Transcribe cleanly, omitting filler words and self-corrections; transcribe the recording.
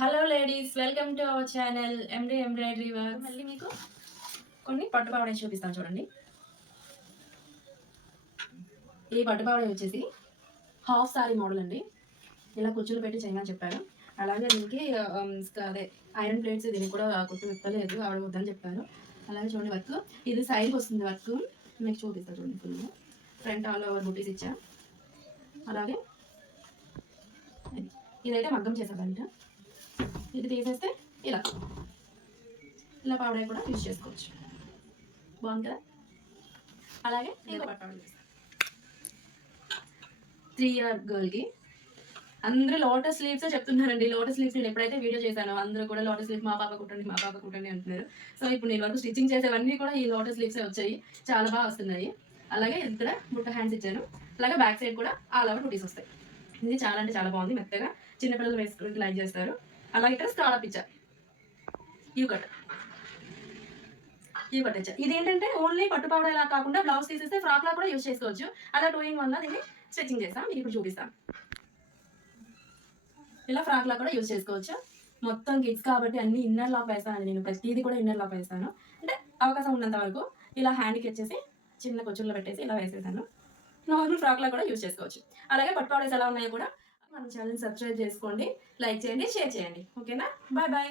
Hello ladies, welcome to our channel MD embroidery work. మళ్ళీ మీకు కొన్ని పట్టు పావడీ చూపిస్తాను చూడండి. ఈ పట్టు పావడీ వచ్చేసి హాఫ్ సారీ మోడల్ అండి. ఇలా కుచ్చులు పెట్టి చేయమని చెప్పారు. అలాగే దీనికి అదే ఐరన్ ప్లేట్స్ దీనికి కూడా కుట్టు విప్పలేదు, ఆవిడ వద్దని చెప్పారు. అలాగే చూడండి వర్క్ ఇది సైడ్కి వస్తుంది. వర్క్ మీకు చూపిస్తాను చూడండి. ఫుల్ ఫ్రంట్ ఆల్ ఓవర్ బూటీస్ ఇచ్చా. అలాగే ఇదైతే మగ్గం చేసామంట. ఇది తీసేస్తే ఇలా ఇలా పౌడర్ కూడా యూజ్ చేసుకోవచ్చు. బాగుంది కదా. అలాగే ఇంకో పౌడర్ 3 year గర్ల్కి అందరూ లోటస్ స్లీవ్స్ చెప్తున్నారండి. లోటస్ స్లీవ్స్ నేను ఎప్పుడైతే వీడియో చేశానో అందరూ కూడా లోటస్ స్లీవ్స్ మా పాప కుట్టండి అంటున్నారు. సో ఇప్పుడు నేను వరకు స్టిచ్చింగ్ చేసేవన్నీ కూడా ఈ లోటస్ స్లీవ్సే వచ్చాయి. చాలా బాగా వస్తున్నాయి. అలాగే ఇక్కడ బుట్ట హ్యాండ్స్ ఇచ్చాను. అలాగే బ్యాక్ సైడ్ కూడా ఆల్ ఓవర్ బుటీస్ వస్తాయి. ఇది చాలా అంటే చాలా బాగుంది. మెత్తగా చిన్నపిల్లలు వేసుకుంటే లైక్ చేస్తారు. అలాగే ఇక్కడ స్కాలప్ ఇచ్చా, యూ కట్ ఇచ్చా. ఇది ఏంటంటే ఓన్లీ పట్టు పౌడర్ ఇలా కాకుండా బ్లౌజ్ తీసేస్తే ఫ్రాక్ లా కూడా యూజ్ చేసుకోవచ్చు. అలా 2 in 1 దీన్ని స్టిచ్చింగ్ చేస్తాం. మీకు ఇప్పుడు చూపిస్తాను. ఇలా ఫ్రాక్ లా కూడా యూజ్ చేసుకోవచ్చు. మొత్తం కిడ్స్ కాబట్టి అన్ని ఇన్నర్ లాక్ వేస్తాను. నేను ప్రతిదీ కూడా ఇన్నర్ లాక్ వేస్తాను. అంటే అవకాశం ఉన్నంత వరకు ఇలా హ్యాండ్కి వచ్చేసి చిన్న కొచ్చుల్లో పెట్టేసి ఇలా వేసేసాను. నార్మల్ ఫ్రాక్ లా కూడా యూజ్ చేసుకోవచ్చు. అలాగే పట్టు పౌడర్స్ ఎలా ఉన్నాయో కూడా మన ఛానల్ సబ్స్క్రైబ్ చేసుకోండి, లైక్ చేయండి, షేర్ చేయండి. ఓకేనా, బాయ్ బాయ్.